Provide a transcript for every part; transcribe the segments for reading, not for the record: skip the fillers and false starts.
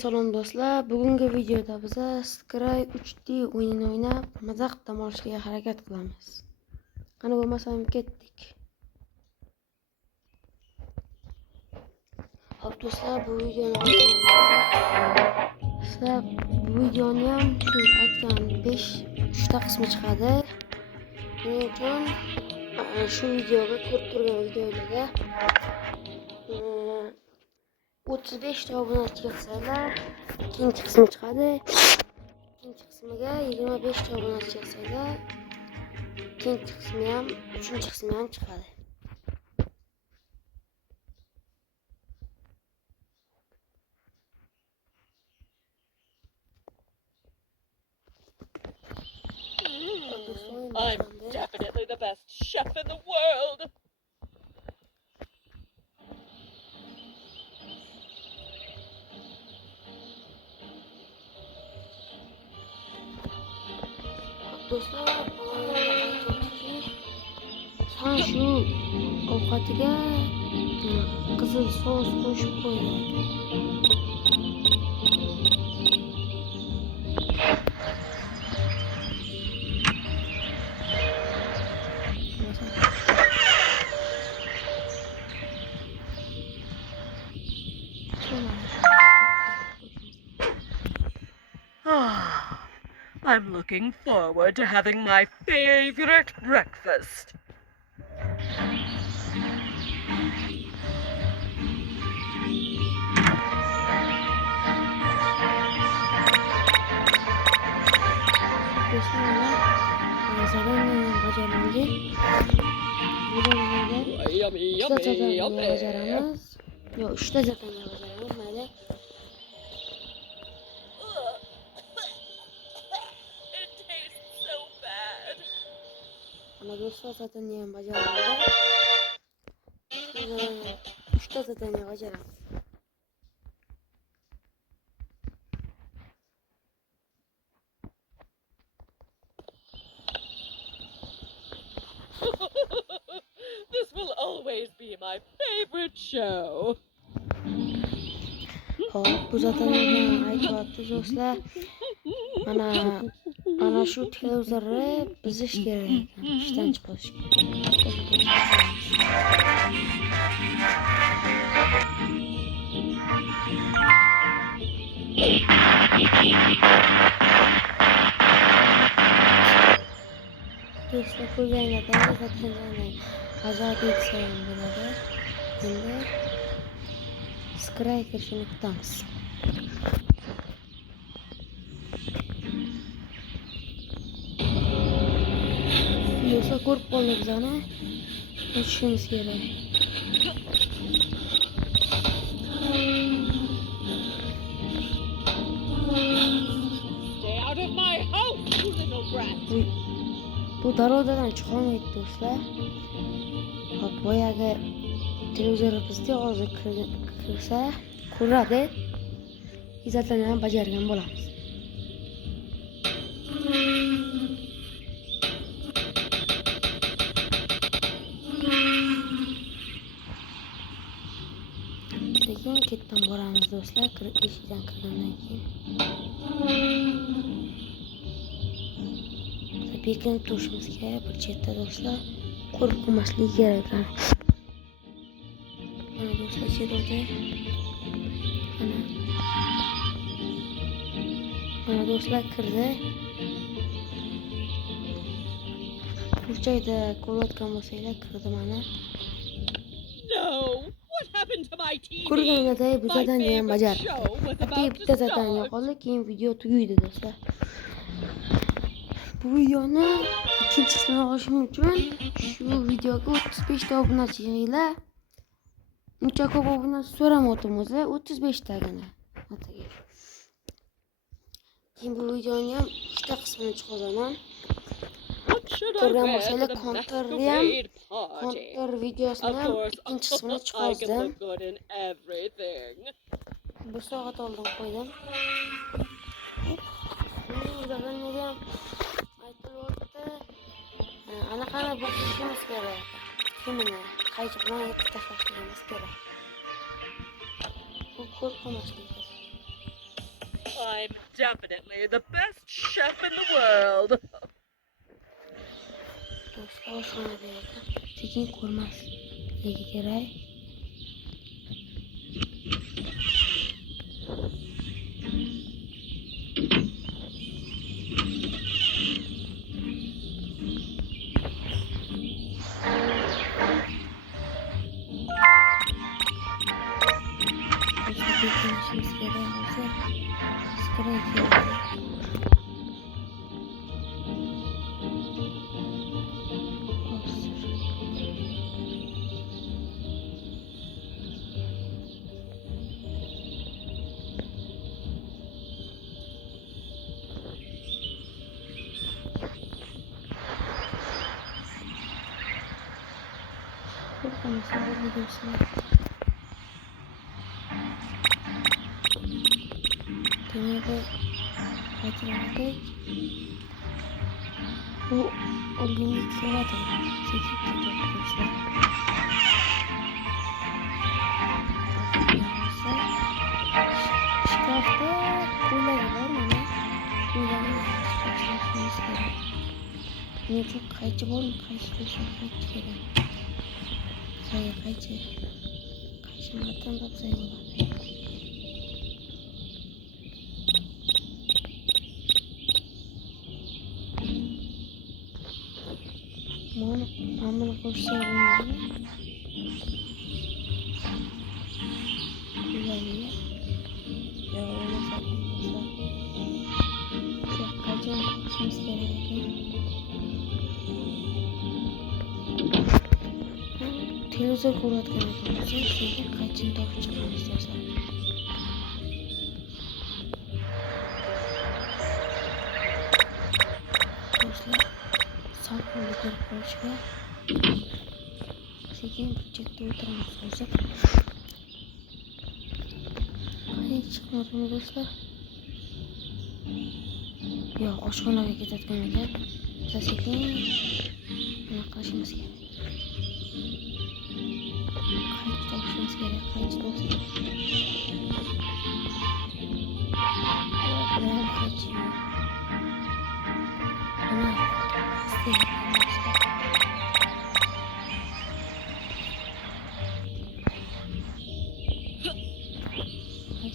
Salom do'stlar, bugungi videoda biz Stray 3D o'yinini o'ynab, maza qilib dam olishga harakat qilamiz. Qani bo'lmasam ketdik. Hop do'stlar, bu videoni ham shu aytgan 3 ta qismi chiqadi. Shuning uchun shu videoga ko'rib turgan videolarga 35 ta obunachi chiqsanglar, ikkinchi qismi chiqadi. Ikkinchi qismiga 25 ta obunachi chiqsanglar, ikkinchi qismi ham, uchinchi qismi ham chiqadi. I'm definitely the best chef in the world. Do'stlar, sen shu ovqatiga qizil sos qo'shib qo'ying. I'm looking forward to having my favorite breakfast. Yummy, yummy, yummy. Yok, 3 ta zaten bajaramiz, mayli. It tastes so bad. Ana do'stlar, zaten ham bajaramiz. 3 ta zaten bajaramiz. This will always be my favorite show. Hop, bu zaten aytyapti do'stlar. Ana shu televizorni buzish kerak ekan, ishdan chiqarish do'stlar, ko'rganlardan zaten ajoyib eksan bo'ladi. Endi Stray kirishini kutamiz. Do'stlar, ko'rib qoldik bizani. O'tishimiz kerak. Stay out of my house, you little brat. Bu darvozadan chiqolmaydi do'stlar. Hop, boyagi televizorimizda hozir kirsa ko'radi. Izohlarni ham bajargan bo'lamiz. Lekin ketdan boramiz do'stlar, eshikdan kirgandan keyin. Bekinib turishimiz kerak bir chetda do'stlar. Ko'rib qo'ymaslik kerak. Mana do'stlar, chetda. Mana do'stlar kirdi. Burchakda ko'rayotgan bo'lsanglar kirdi mana. No, what happened to my TV? Ko'rganingizday bu zadanni ham bajardi. Bitta zadaniya qoldi, keyin video tugaydi do'stlar. Bu videoni ikkinchi qismini olishim uchun shu videoga 35 ta obunachi yig'inglar. Uncha ko'p obunachi so'ramoqdim o'zi, 35 tagina. Keyin bu videoni ham 3 ta qismini chiqaraman. Ko'rgan bo'lsanglar, kontrni ham, kontr videosini ham ikkinchi qismini chiqardim. Bir soat oldin qo'ydim. Ularga ham aytilyapti. Anaqani buzishimiz kerak. Kimini qaychi bilan yetib tashlashimiz kerak. Bu ko'rib qolmaslik kerak. I'm definitely the best chef in the world. Do'stlar oshxonada ekan. Sekin ko'rmasligi kerak. Do'stlar bekinishimiz kerak hozir. Skray kerak. Ko'ramiz videosini. Demek hatırladık. Bu organik salata. Sekiz tutuşlar. Şkafta koyuları var mı? Koyuları başlaşmamız gerek. Ne çok kayıcı var mı? Kayıcı olsa kayıcı gerek. Saya kayıcı. Kayıcılardan da saya olur. Mana ko'rsa bo'ladi. Kullanıyor. Ya olmasa olmasa. Şu kayıcı koşmamız gerekiyor. Televizor ko'rayotgan ekanmiz. Sekin qaychini topib chiqamiz do'stlar. Do'stlar, salqinga kirib qo'yishga sekin bir chetda o'tiramiz hozir. Qayerga chiqmadimi do'stlar? Yo'q, oshxonaga ketayotgan ekan. Biz sekin nima qilishimiz kerak? Qaychi topishimiz kerak, qaychi topsak. Yo'q, qaychi yo'q. Ana,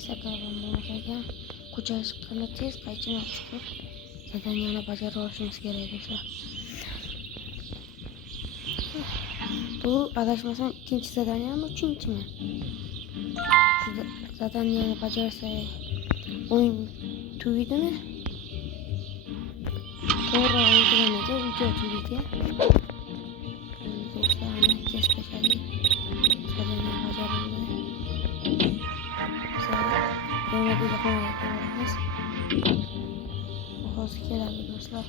sakarım bo'lmagan ko'chaga chiqqanda tez qaychini olib chiqib zadaniyani bajarib olishimiz kerak do'stlar. Bu adashmasam ikkinchi zadaniyami, uchinchimi? Zadaniyani bajarsak o'yin tugaydimi? To'g'ri o'yin tugamasa video tugaydi. Do'stlar, tez bajardik. Zadaniya bajarildi. Yo'lda xonaga boramiz. Bu hozir keladi do'stlar.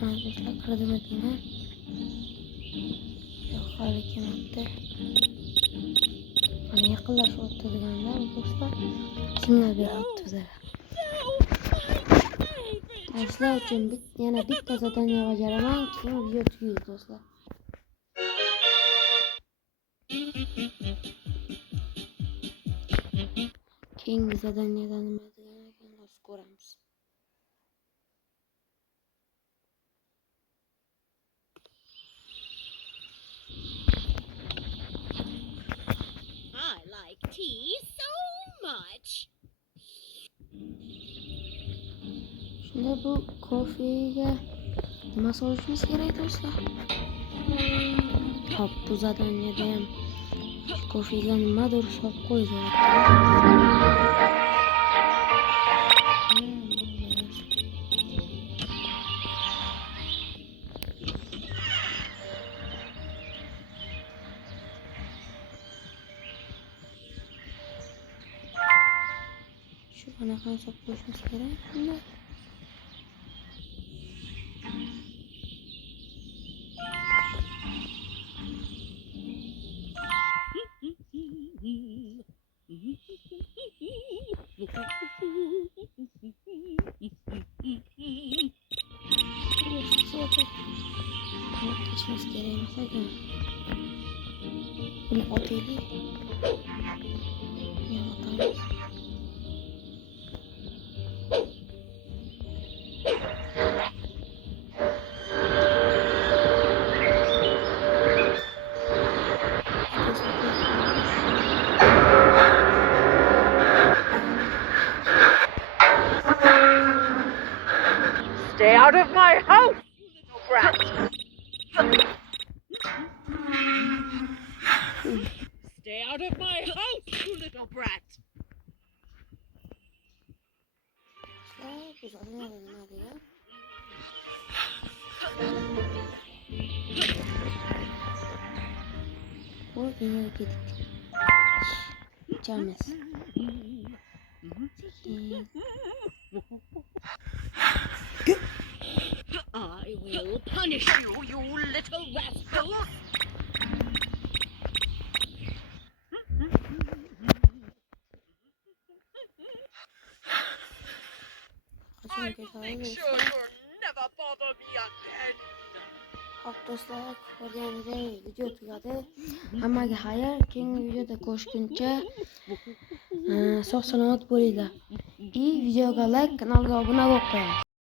Mana do'stlar kirdimi deyman. Yo'q, hali kelmabdi. Mana yaqinlashyapti deganda do'stlar signal beryapti bizlarga. Sizlar uchun yana bitta zadaniya bajaraman, keyin video tugaydi do'stlar. Keyingi zadaniyada nima degan ekan, ko'ramiz. I like tea so much. Shunda bu kofega nima solishimiz kerak do'stlar? Hop, bu zadaniyada ham kofega nimadir solib qo'ydi. Şu anaqani solib qo'yishimiz kerak. Bunda Açması gereği ekan. Buni otaylik. Buni otamiz. Stay out of my house, you little brat! Stay out of my house, you little brat! Biz nerede ya? Bu yine gidik. Gelmez. I will punish you, you little rascal! I will make sure you'll never bother me again! Hop do'stlar, ko'rganingizdek video tugadi. Hammaga xayr, keyingi videoda ko'rishguncha sog' salomat bo'linglar. И videoga like, kanalga obuna bo'lib qo'ying.